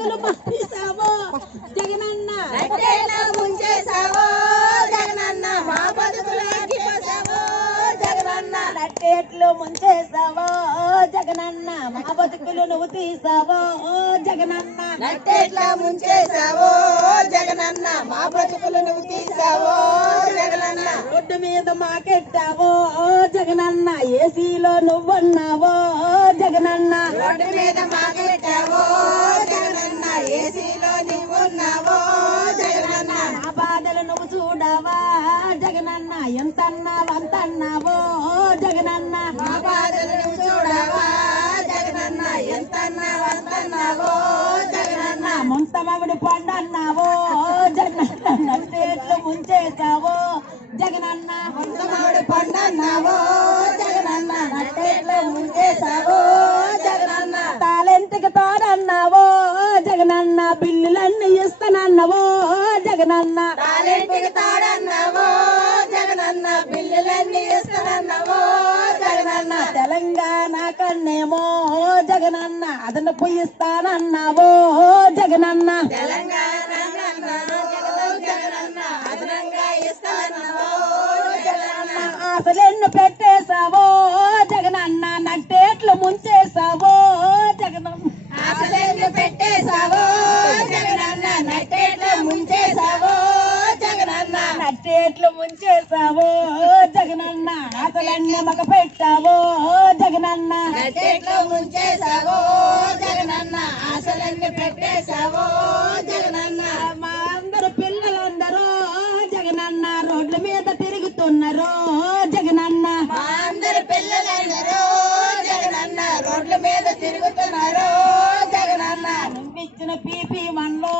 బతుకులు పంపిస్తావో జగనన్న ముంచేసావో జగనన్న మా బతుకులు జగనన్న నట్టేట్లు ముంచేసావో జగనన్న మా బతుకులు నువ్వు తీసావో జగనన్న నట్టేట్లా ముంచేసావో జగనన్న మా బతుకులు నువ్వు తీసావో జగనన్న రోడ్డు మీద మాకెట్టావో జగనన్న ఏసీలో నువ్వున్నావో జగనన్న రోడ్డు మీద మాకెట్టావో జగనన్న ఏసీలో నువ్వున్నావో జగనన్న నా బాధలు నువ్వు చూడవా జగనన్న ఎంతన్నావు అంతన్నావో జగనన్న మా బాధలు నువ్వు చూడవా జగనన్న ఎంతన్నావు అంతన్నావో జగనన్న ముంతమవిడి పండన్నావో జగనన్న నట్టేట్లు ముంచేసావో జగనన్న ముంతమావిడి పండన్నావో జగనన్న నట్టేట్లు ముంచేసావో జగనన్న తాలెంతకి తోడన్నావో జగనన్న బిల్లులన్నీ ఇస్తానన్నావో జగనన్న టాలెంట్కి తాడన్నావో జగనన్న బిల్లులన్నీ ఇస్తానన్నావో జగనన్న తెలంగాణ కన్నేమో జగనన్న అదను పొయ్యిస్తానన్నావో జగనన్న తెలంగాణ జగనన్న అదనంగా ఇస్తానన్నావో జగనన్న ఆశలెన్ను పెట్టేశావో జగనన్న నట్టేట్లు ముంచేసావో జగనన్న ఆశలెన్ను పెట్టేశావో జగనన్న నట్టేట్లు ముంచేశావో జగనన్న నట్టేట్లు ముంచేసావో జగనన్న ఆశలన్నీ మగ పెట్టావో జగనన్న నట్టేట్లు ముంచేశావో జగనన్న ఆశలన్నీ పెట్టేశావో జగనన్న మా అందరు పిల్లలందరూ జగనన్న రోడ్ల మీద తిరుగుతున్నారు జగనన్న మా అందరి పిల్లలందరూ జగనన్న రోడ్ల మీద తిరుగుతున్నారు జగనన్న నువ్విచ్చిన PP1లో